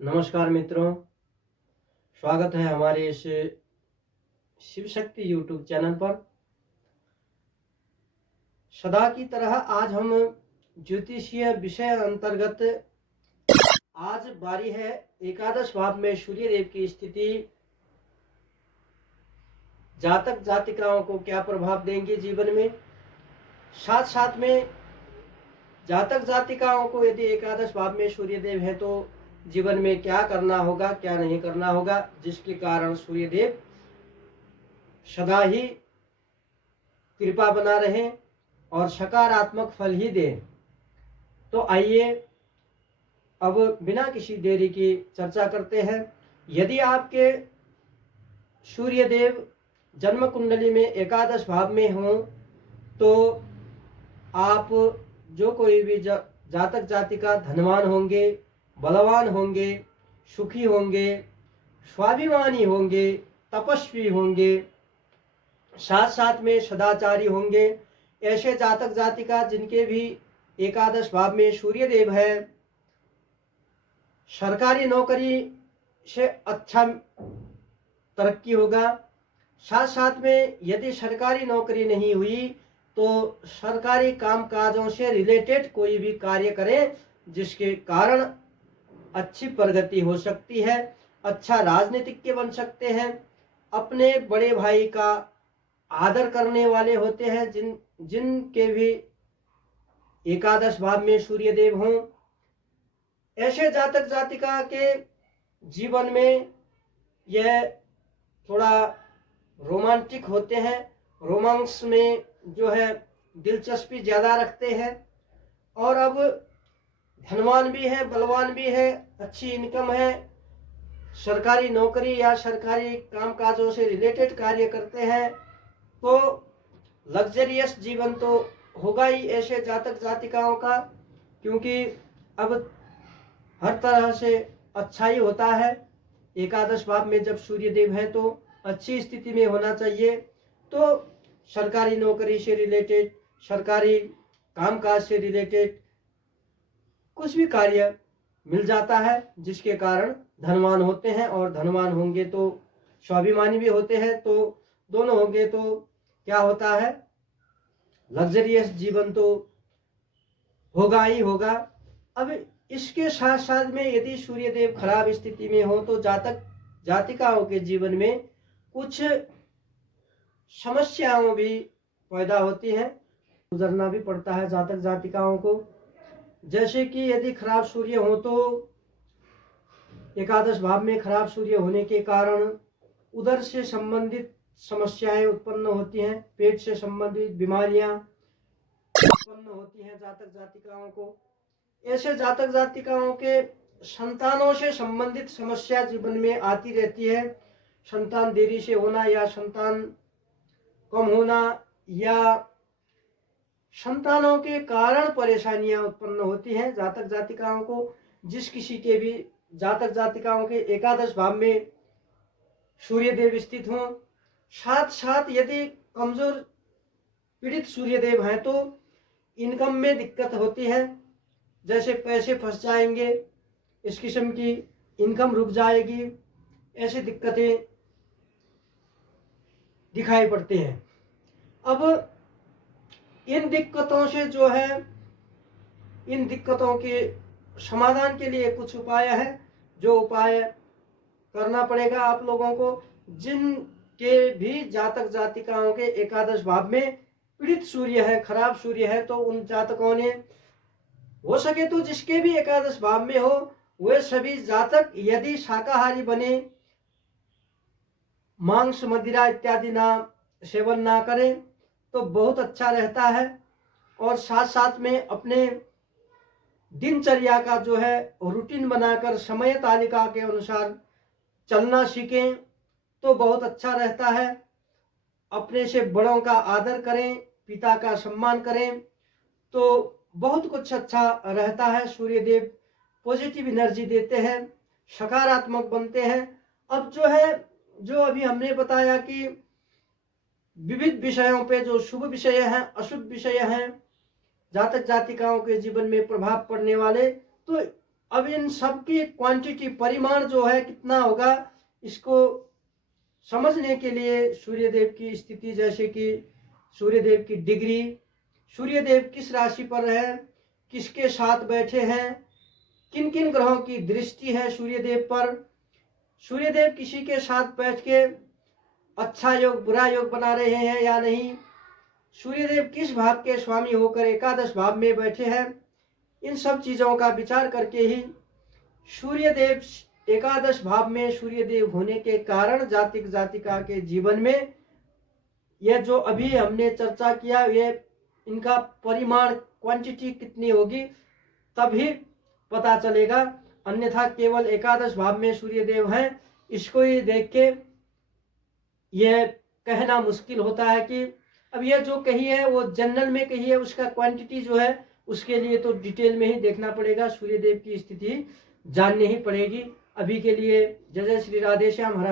नमस्कार मित्रों, स्वागत है हमारे इस शिव शक्ति यूट्यूब चैनल पर। सदा की तरह आज हम ज्योतिषीय विषय अंतर्गत आज बारी है एकादश भाव में सूर्य देव की स्थिति जातक जातिकाओं को क्या प्रभाव देंगे जीवन में। साथ साथ में जातक जातिकाओं को यदि एकादश भाव में सूर्य देव है तो जीवन में क्या करना होगा, क्या नहीं करना होगा, जिसके कारण सूर्य देव सदा ही कृपा बना रहे और सकारात्मक फल ही दे। तो आइए अब बिना किसी देरी की चर्चा करते हैं। यदि आपके सूर्य देव जन्म कुंडली में एकादश भाव में हों तो आप जो कोई भी जातक जातिका धनवान होंगे, बलवान होंगे, सुखी होंगे, स्वाभिमानी होंगे, तपस्वी होंगे, साथ साथ में सदाचारी होंगे। ऐसे जातक जातिका जिनके भी एकादश भाव में सूर्य देव है, सरकारी नौकरी से अच्छा तरक्की होगा। साथ साथ में यदि सरकारी नौकरी नहीं हुई तो सरकारी कामकाजों से रिलेटेड कोई भी कार्य करें जिसके कारण अच्छी प्रगति हो सकती है, अच्छा राजनीतिज्ञ बन सकते हैं, अपने बड़े भाई का आदर करने वाले होते हैं। जिनके भी एकादश भाव में सूर्य देव हों, ऐसे जातक जातिका के जीवन में यह थोड़ा रोमांटिक होते हैं, रोमांस में जो है दिलचस्पी ज़्यादा रखते हैं और अब धनवान भी है, बलवान भी है, अच्छी इनकम है, सरकारी नौकरी या सरकारी कामकाजों से रिलेटेड कार्य करते हैं तो लग्जरियस जीवन तो होगा ही ऐसे जातक जातिकाओं का, क्योंकि अब हर तरह से अच्छा ही होता है। एकादश भाव में जब सूर्य देव है तो अच्छी स्थिति में होना चाहिए। तो सरकारी नौकरी से रिलेटेड, सरकारी कामकाज से रिलेटेड कुछ भी कार्य मिल जाता है जिसके कारण धनवान होते हैं, और धनवान होंगे तो स्वाभिमानी भी होते हैं। तो दोनों होंगे तो क्या होता है, लग्जरियस जीवन तो होगा ही होगा। अब इसके साथ साथ में यदि सूर्य देव खराब स्थिति में हो तो जातक जातिकाओं के जीवन में कुछ समस्याओं भी पैदा होती हैं, गुजरना भी पड़ता है जातक जातिकाओं को। जैसे कि यदि खराब सूर्य हो तो एकादश भाव में खराब सूर्य होने के कारण उदर से संबंधित समस्याएं उत्पन्न होती हैं, पेट से संबंधित बीमारियां उत्पन्न होती हैं जातक जातिकाओं को। ऐसे जातक जातिकाओं के संतानों से संबंधित समस्या जीवन में आती रहती है, संतान देरी से होना या संतान कम होना या संतानों के कारण परेशानियां उत्पन्न होती हैं जातक जातिकाओं को। जिस किसी के भी जातक जातिकाओं के एकादश भाव में सूर्य देव स्थित हों, साथ साथ यदि कमजोर पीड़ित सूर्य देव हैं तो इनकम में दिक्कत होती है, जैसे पैसे फंस जाएंगे, इस किस्म की इनकम रुक जाएगी, ऐसी दिक्कतें दिखाई पड़ती हैं। अब इन दिक्कतों से जो है, इन दिक्कतों के समाधान के लिए कुछ उपाय है जो उपाय करना पड़ेगा आप लोगों को। जिनके भी जातक जातिकाओं के एकादश भाव में पीड़ित सूर्य है, खराब सूर्य है, तो उन जातकों ने हो सके तो जिसके भी एकादश भाव में हो वे सभी जातक यदि शाकाहारी बने, मांस मदिरा इत्यादि ना सेवन ना करें तो बहुत अच्छा रहता है। और साथ साथ में अपने दिनचर्या का जो है रूटीन बनाकर समय तालिका के अनुसार चलना सीखें तो बहुत अच्छा रहता है। अपने से बड़ों का आदर करें, पिता का सम्मान करें तो बहुत कुछ अच्छा रहता है। सूर्य देव पॉजिटिव एनर्जी देते हैं, सकारात्मक बनते हैं। अब जो है, जो अभी हमने बताया कि विविध विषयों पे जो शुभ विषय हैं, अशुभ विषय हैं, जातक जातिकाओं के जीवन में प्रभाव पड़ने वाले, तो अब इन सब की क्वांटिटी परिमाण जो है कितना होगा, इसको समझने के लिए सूर्यदेव की स्थिति, जैसे कि सूर्यदेव की डिग्री, सूर्यदेव किस राशि पर है, किसके साथ बैठे हैं, किन किन ग्रहों की दृष्टि है सूर्यदेव पर, सूर्यदेव किसी के साथ बैठ के अच्छा योग बुरा योग बना रहे हैं या नहीं, सूर्यदेव किस भाव के स्वामी होकर एकादश भाव में बैठे हैं, इन सब चीजों का विचार करके ही सूर्यदेव एकादश भाव में सूर्यदेव होने के कारण जातिक जातिका के जीवन में यह जो अभी हमने चर्चा किया, ये इनका परिमाण क्वांटिटी कितनी होगी तभी पता चलेगा। अन्यथा केवल एकादश भाव में सूर्यदेव हैं, इसको ही देख के यह कहना मुश्किल होता है कि अब यह जो कही है वो जनरल में कही है, उसका क्वांटिटी जो है उसके लिए तो डिटेल में ही देखना पड़ेगा, सूर्यदेव की स्थिति जाननी ही पड़ेगी। अभी के लिए जय जय श्री राधे श्याम। हरा